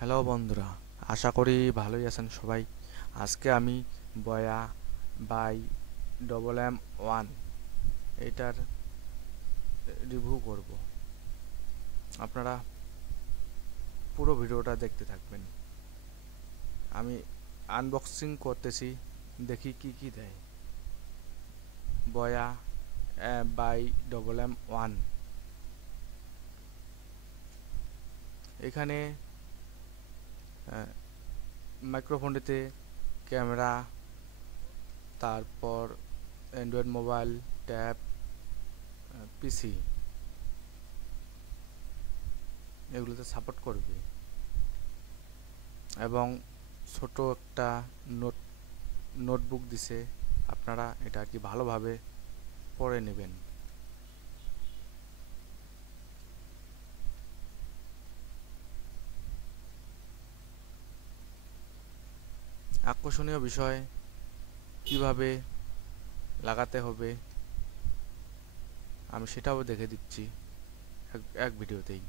Hello বন্ধুরা, আশা করি ভালোই আছেন সবাই। আজকে আমি বয়া বাই M M1 এটার রিভিউ করব। আপনারা পুরো ভিডিওটা দেখতে থাকবেন। আমি আনবক্সিং করতেছি, দেখি কি কি দেয়। বয়া বাই M M1 এখানে মাইক্রোফোনটিতে ক্যামেরা, তারপর অ্যান্ড্রয়েড মোবাইল, ট্যাব, পিসি এগুলোতে সাপোর্ট করবে এবং ছোট একটা নোটবুক দিছে। আপনারা এটা আর কি ভালোভাবে পড়ে নেবেন। আকর্ষণীয় বিষয় কিভাবে লাগাতে হবে আমি সেটাও দেখে দিচ্ছি এক ভিডিওতেই।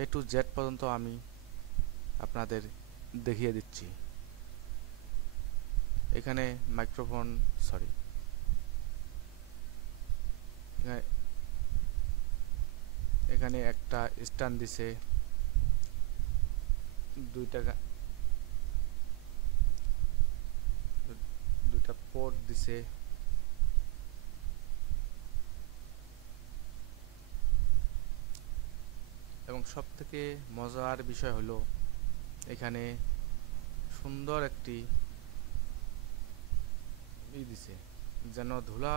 A to Z পর্যন্ত আমি আপনাদের দেখিয়ে দিচ্ছি। এখানে মাইক্রোফোন, সরি, এখানে একটা স্ট্যান্ড দিছে, দুইটা দুইটা পোর্ট দিছে এবং সবথেকে মজার বিষয় হলো এখানে সুন্দর একটি দিছে, যেন ধুলা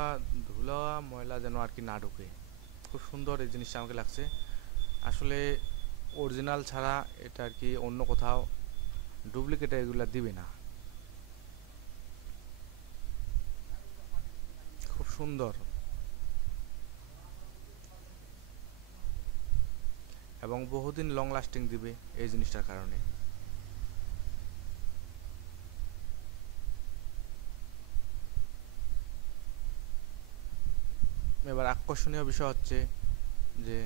ধুলা ময়লা যেন আর কি না ঢুকে। খুব সুন্দর এই জিনিসটা আমাকে লাগছে। আসলে অরিজিনাল ছাড়া এটা আর কি অন্য কোথাও ডুপ্লিকেট এগুলো দিবে না। খুব সুন্দর এবং বহুদিন লং লাস্টিং দিবে এই জিনিসটার কারণে। এবার আকর্ষণীয় বিষয় হচ্ছে যে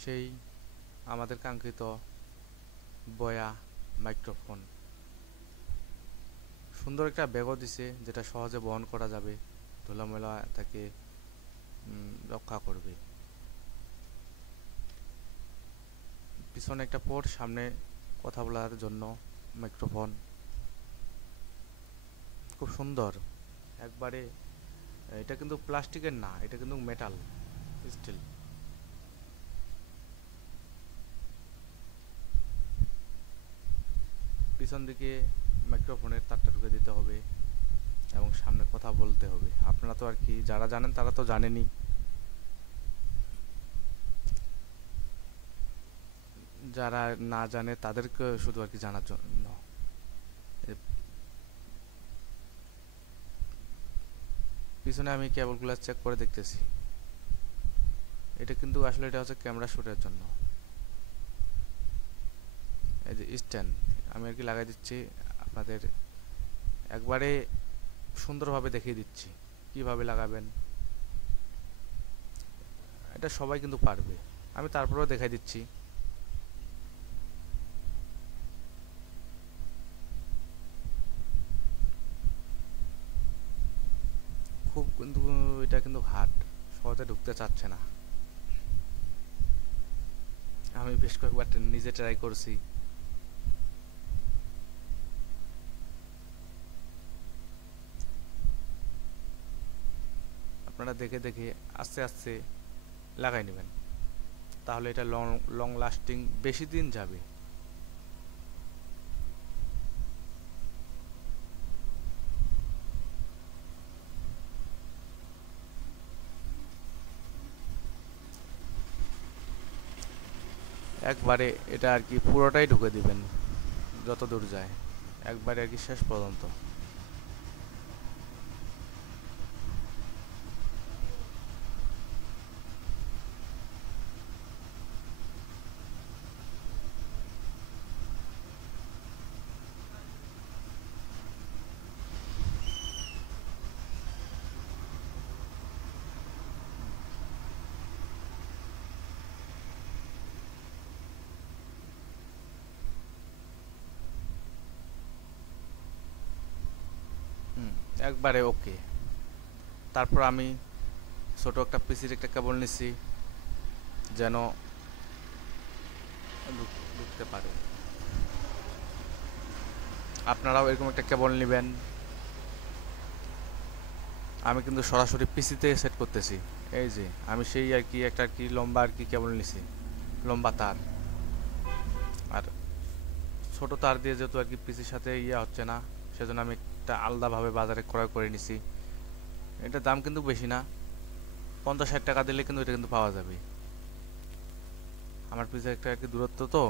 সেই আমাদের কাঙ্ক্ষিত বয়া মাইক্রোফোন। সুন্দর একটা ব্যাগও দিছে যেটা সহজে বহন করা যাবে, ধুলামেলা থেকে রক্ষা করবে। পিছনে একটা পোর্ট, সামনে কথা বলার জন্য মাইক্রোফোন। খুব সুন্দর একবারে। এটা কিন্তু প্লাস্টিকের না, এটা কিন্তু মেটাল, স্টিল। পিছন দিকে মাইক্রোফোনের তারটা ঢুকে দিতে হবে এবং সামনে কথা বলতে হবে। আপনারা তো আর কি যারা জানেন তারা তো জানেনই, যারা না জানে তাদেরকে শুধু আর কি জানার জন্য। পিছনে আমি কেবলগুলো চেক করে দেখতেছি। এটা কিন্তু আসলে এটা হচ্ছে ক্যামেরা শ্যুটের জন্য। এই যে স্ট্যান্ড আমি আর কি লাগাই দিচ্ছি, আপনাদের একবারে সুন্দরভাবে দেখিয়ে দিচ্ছি কিভাবে লাগাবেন। এটা সবাই কিন্তু পারবে, আমি তারপরেও দেখাই দিচ্ছি। খুব কিন্তু এটা কিন্তু হার্ড, সহজে ঢুকতে চাচ্ছে না। আমি বেশ কয়েকবার নিজে ট্রাই করছি। আপনারা দেখে দেখে আস্তে আস্তে লাগাই নেবেন, তাহলে এটা লং লং লাস্টিং বেশি দিন যাবে। একবারে এটা আর কি পুরোটাই ঢুকে দিবেন যত দূর যায়, একবারে আর কি শেষ পর্যন্ত। একবারে ওকে। তারপর আমি ছোট একটা পিসির একটা কেবল নিছি, যেন ঢুকতে পারে। আপনারাও এরকম একটা কেবল নেবেন। আমি কিন্তু সরাসরি পিসিতে সেট করতেছি। এই যে আমি সেই আর কি একটা আর কি লম্বা আর কি কেবল নিছি, লম্বা তার। আর ছোট তার দিয়ে যেহেতু আর কি পিসির সাথে হচ্ছে না, সেজন্য আমি একটা আলাদাভাবে বাজারে ক্রয় করে নিছি। এটার দাম কিন্তু বেশি না, 50-60 টাকা দিলে কিন্তু এটা কিন্তু পাওয়া যাবে। আমার পিসির একটা আর কি দূরত্ব তো,